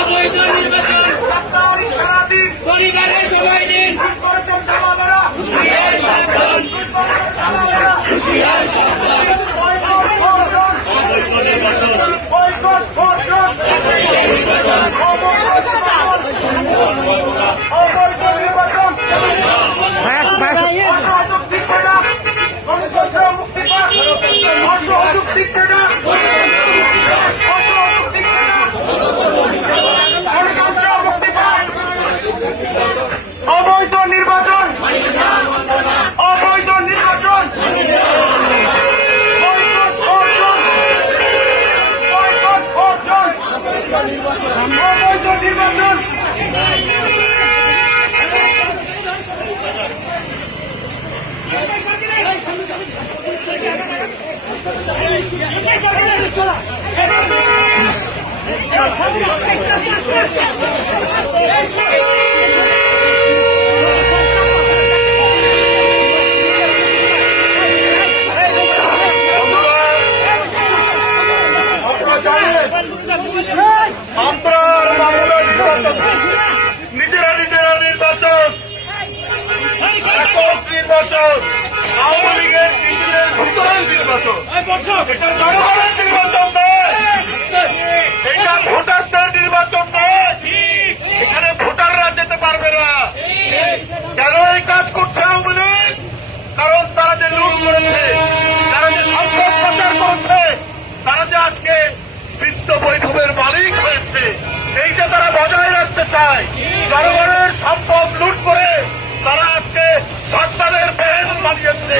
অবৈধ নির্বাচন পরিবারের সবাই দিন অবৈধ নির্বাচন, অবৈধ নির্বাচন, অবৈধ নির্বাচন। নিজেরা নিজেরা নির্বাচন, একক নির্বাচন, আওয়ামী লীগের নিজেদের ভিতরের নির্বাচন, এটা জনগণের নির্বাচন নয়, এটা ভোটারদের নির্বাচন নয়। এখানে ভোটাররা যেতে পারবে না। কেন এই কাজ করছে আওয়ামী লীগ? কারণ তারা যে লুট করেছে, তারা যে সম্পদ প্রচার করছে, তারা যে আজকে বিত্ত বৈভবের মালিক হয়েছে, এইটা তারা বজায় রাখতে চায়। জনগণের সম্পদ লুট করে তারা আজকে সরকারের বেহেস বানিয়েছে।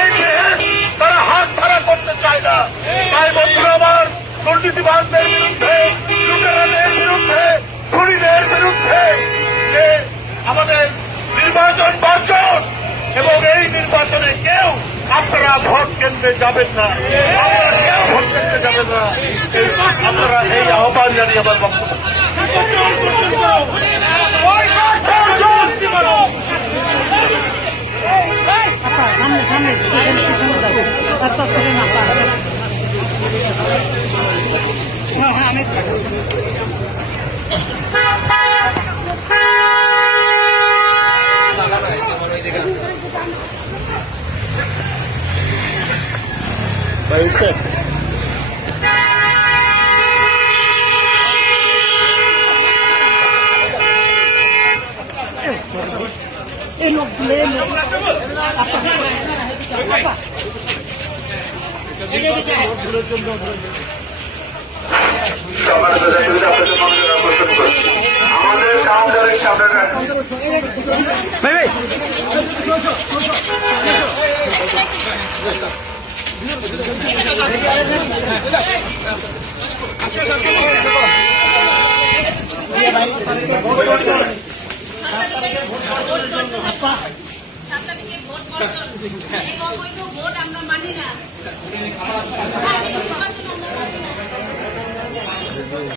এই বেহেস তারা হাত ছাড়া করতে চায় না। তাই বন্ধুরা আমার, দুর্নীতিবাজদের বিরুদ্ধে, লুটেরাদের বিরুদ্ধে, খুনিদের বিরুদ্ধে যে আমাদের নির্বাচন বর্জন, এবং এই নির্বাচনে কেউ আপনারা ভোট কেন্দ্রে যাবেন না, আপনারা কেউ ভোট কেন্দ্রে যাবেন না, আপনারা এই আহ্বান জানিয়ে আমার বক্তব্য। আমাদের কাউন্টারের সামনে ভোট আমরা মানি না।